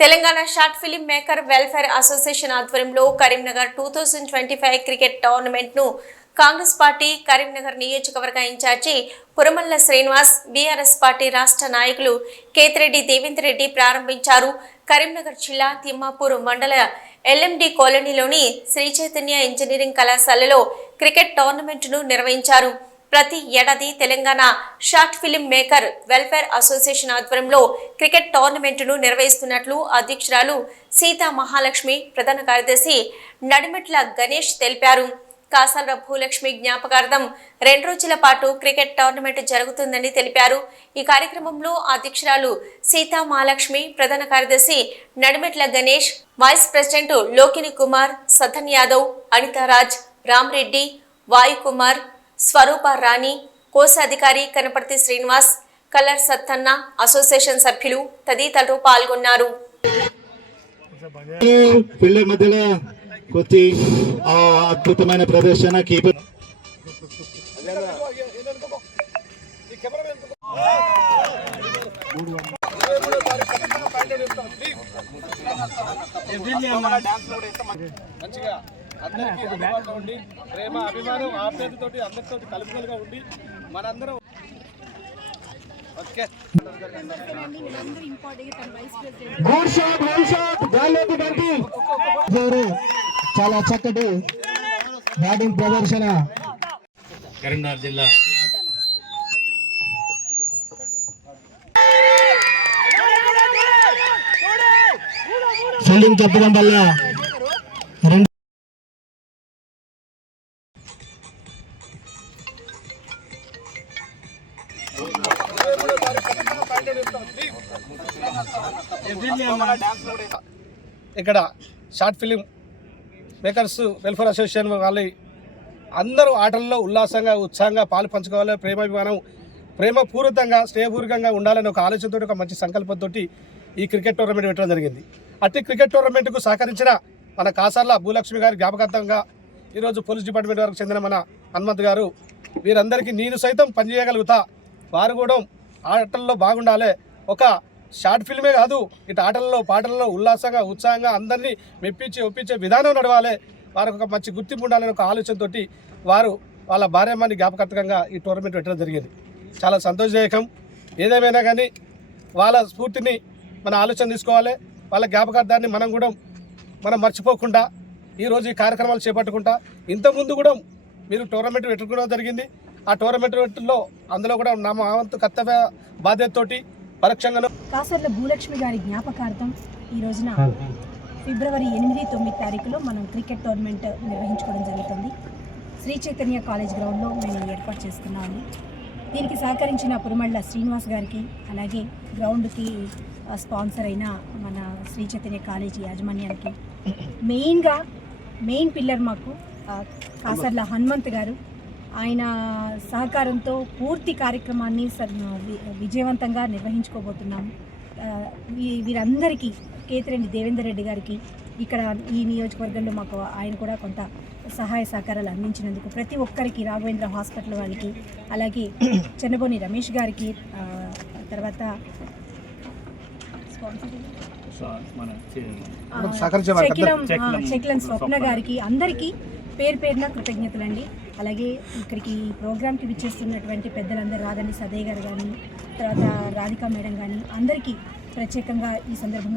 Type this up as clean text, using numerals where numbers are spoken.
Telangana short film maker welfare association ఆధ్వర్యంలో Karimnagar 2025 cricket tournament ను Congress party Karimnagar నియోజకవర్గ ఇన్ఛార్జి పురమల్ల శ్రీనివాస్, బీఆర్ఎస్ పార్టీ రాష్ట్ర నాయకులు కేతిరెడ్డి దేవేందర్ రెడ్డి ప్రారంభించారు. కరీంనగర్ జిల్లా తిమ్మాపూర్ మండల ఎల్ఎండి కాలనీలోని శ్రీ చైతన్య ఇంజనీరింగ్ కళాశాలలో క్రికెట్ టోర్నమెంట్ ను నిర్వహించారు. ప్రతి ఏడాది Telangana short film maker welfare association ఆధ్వర్యంలో క్రికెట్ టోర్నమెంట్ను నిర్వహిస్తున్నట్లు అధ్యక్షురాలు సీతా మహాలక్ష్మి, ప్రధాన కార్యదర్శి నడిమెట్ల గణేష్ తెలిపారు. కాసాల భూలక్ష్మి జ్ఞాపకార్థం 2 రోజుల పాటు క్రికెట్ టోర్నమెంట్ జరుగుతుందని తెలిపారు. ఈ కార్యక్రమంలో అధ్యక్షురాలు సీతా మహాలక్ష్మి, ప్రధాన కార్యదర్శి నడిమెట్ల గణేష్, వైస్ ప్రెసిడెంట్ లోకిని కుమార్, సతన్ యాదవ్, అనితారాజ్, రామ్రెడ్డి, వాయుకుమార్, స్వరూప రాణి, కోశాధికారి కనపర్తి శ్రీనివాస్, కలర్ సత్తన్న, అసోసియేషన్ సభ్యులు తదితరులు పాల్గొన్నారు. పిల్లల మధ్యలో కొద్ది అద్భుతమైన ప్రదర్శన కీపర్ మంచిగా అందరికీ అందుబాటులో ఉండి ప్రేమ అభిమానం ఆప్యాయతతోటి అందరితో కలుపుకలుగా ఉండి మనందరం చాలా చక్కటి బ్యాటింగ్ ప్రదర్శన. కరీంనగర్ జిల్లా ఫీల్డింగ్ చెప్పడం వల్ల ఇక్కడ short film makers welfare association వాళ్ళు అందరూ ఆటల్లో ఉల్లాసంగా ఉత్సాహంగా పాలు పంచుకోవాలి. ప్రేమాభిమానం ప్రేమపూర్వకంగా స్నేహపూర్వకంగా ఉండాలని ఒక ఆలోచనతో, ఒక మంచి సంకల్పంతో ఈ క్రికెట్ టోర్నమెంట్ పెట్టడం జరిగింది. అట్టి క్రికెట్ టోర్నమెంట్కు సహకరించిన మన కాసార్ల భూలక్ష్మి గారి జ్ఞాపకార్థంగా ఈరోజు పోలీస్ డిపార్ట్మెంట్ వరకు చెందిన మన హనుమంత్ గారు, వీరందరికీ నేను సైతం పనిచేయగలుగుతా, వారు కూడా ఆటల్లో బాగుండాలి, ఒక షార్ట్ ఫిల్మే కాదు ఇటు ఆటల్లో పాటల్లో ఉల్లాసంగా ఉత్సాహంగా అందరినీ ఒప్పించే విధానం నడవాలి, వారికి ఒక మంచి గుర్తింపు ఉండాలని ఒక ఆలోచనతో వారు వాళ్ళ భార్యమ్మని జ్ఞాపకార్థకంగా ఈ టోర్నమెంట్ పెట్టడం జరిగింది. చాలా సంతోషదాయకం. ఏదేమైనా కానీ వాళ్ళ స్ఫూర్తిని మన ఆలోచన తీసుకోవాలి, వాళ్ళ జ్ఞాపకార్థాన్ని మనం మర్చిపోకుండా ఈరోజు ఈ కార్యక్రమాలు చేపట్టుకుంటా. ఇంతకుముందు కూడా మీరు టోర్నమెంట్ పెట్టుకోవడం జరిగింది. ఆ టోర్నమెంట్లో అందులో కూడా నా వంతు కర్తవ్య బాధ్యతతోటి పరోక్షంగా కాసర్ల భూలక్ష్మి గారి జ్ఞాపకార్థం ఈ రోజున ఫిబ్రవరి 8, 9 తారీఖులో మనం క్రికెట్ టోర్నమెంట్ నిర్వహించుకోవడం జరుగుతుంది. శ్రీ చైతన్య కాలేజ్ గ్రౌండ్లో మేము ఏర్పాటు చేసుకున్నాము. దీనికి సహకరించిన పురమళ్ళ శ్రీనివాస్ గారికి, అలాగే గ్రౌండ్కి స్పాన్సర్ అయిన మన శ్రీ చైతన్య కాలేజీ యాజమాన్యానికి, మెయిన్ పిల్లర్ మాకు కాసర్ల హనుమంత్ గారు, ఆయన సహకారంతో పూర్తి కార్యక్రమాన్ని విజయవంతంగా నిర్వహించుకోబోతున్నాము. వీరందరికీ కేతిరెడ్డి దేవేందర్ రెడ్డి గారికి, ఇక్కడ ఈ నియోజకవర్గంలో మాకు ఆయన కూడా కొంత సహాయ సహకారాలు అందించినందుకు ప్రతి ఒక్కరికి, రాఘవేంద్ర హాస్పిటల్ వాళ్ళకి, అలాగే చెన్నబోని రమేష్ గారికి, తర్వాత చెక్లం స్వప్న గారికి, అందరికీ పేరున కృతజ్ఞతలండి. అలాగే ఇక్కడికి ఈ ప్రోగ్రామ్కి విచ్చేస్తున్నటువంటి పెద్దలందరూ, రాగండి సదయ్య గారు కానీ, తర్వాత రాధికా మేడం కానీ, అందరికీ ప్రత్యేకంగా ఈ సందర్భంగా